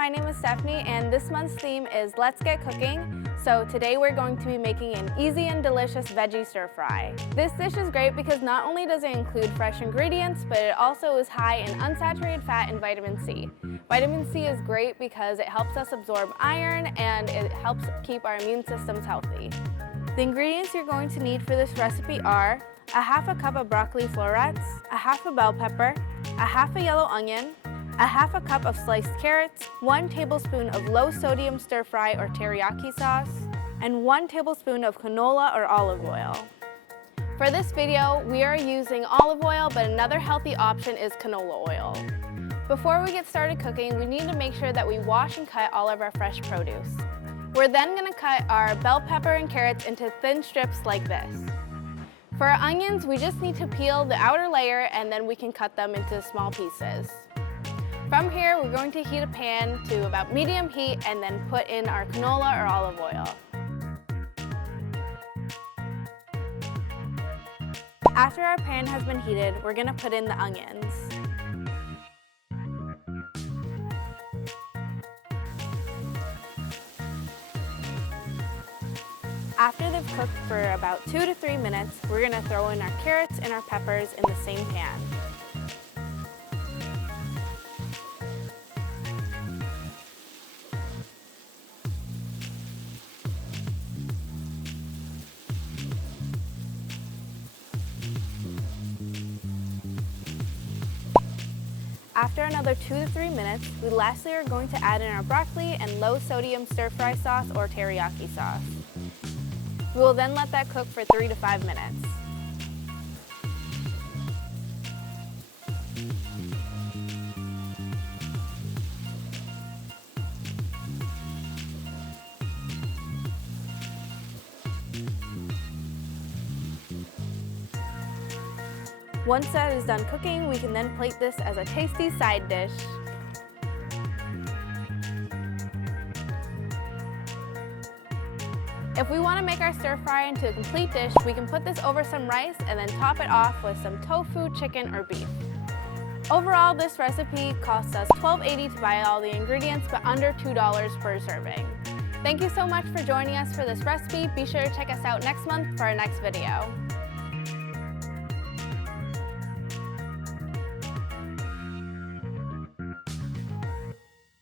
my name is Stephanie and this month's theme is Let's Get Cooking. So today we're going to be making an easy and delicious veggie stir fry. This dish is great because not only does it include fresh ingredients, but it also is high in unsaturated fat and vitamin C. Vitamin C is great because it helps us absorb iron and it helps keep our immune systems healthy. The ingredients you're going to need for this recipe are a half a cup of broccoli florets, a half a bell pepper, a half a yellow onion, a half a cup of sliced carrots, 1 tablespoon of low sodium stir fry or teriyaki sauce, and 1 tablespoon of canola or olive oil. For this video, we are using olive oil, but another healthy option is canola oil. Before we get started cooking, we need to make sure that we wash and cut all of our fresh produce. We're then going to cut our bell pepper and carrots into thin strips like this. For our onions, we just need to peel the outer layer and then we can cut them into small pieces. From here, we're going to heat a pan to about medium heat and then put in our canola or olive oil. After our pan has been heated, we're going to put in the onions. After they've cooked for about 2 to 3 minutes, we're going to throw in our carrots and our peppers in the same pan. After another 2 to 3 minutes, we lastly are going to add in our broccoli and low sodium stir fry sauce or teriyaki sauce. We will then let that cook for 3 to 5 minutes. Once that is done cooking, we can then plate this as a tasty side dish. If we want to make our stir fry into a complete dish, we can put this over some rice and then top it off with some tofu, chicken, or beef. Overall, this recipe costs us $12.80 to buy all the ingredients, but under $2 per serving. Thank you so much for joining us for this recipe. Be sure to check us out next month for our next video.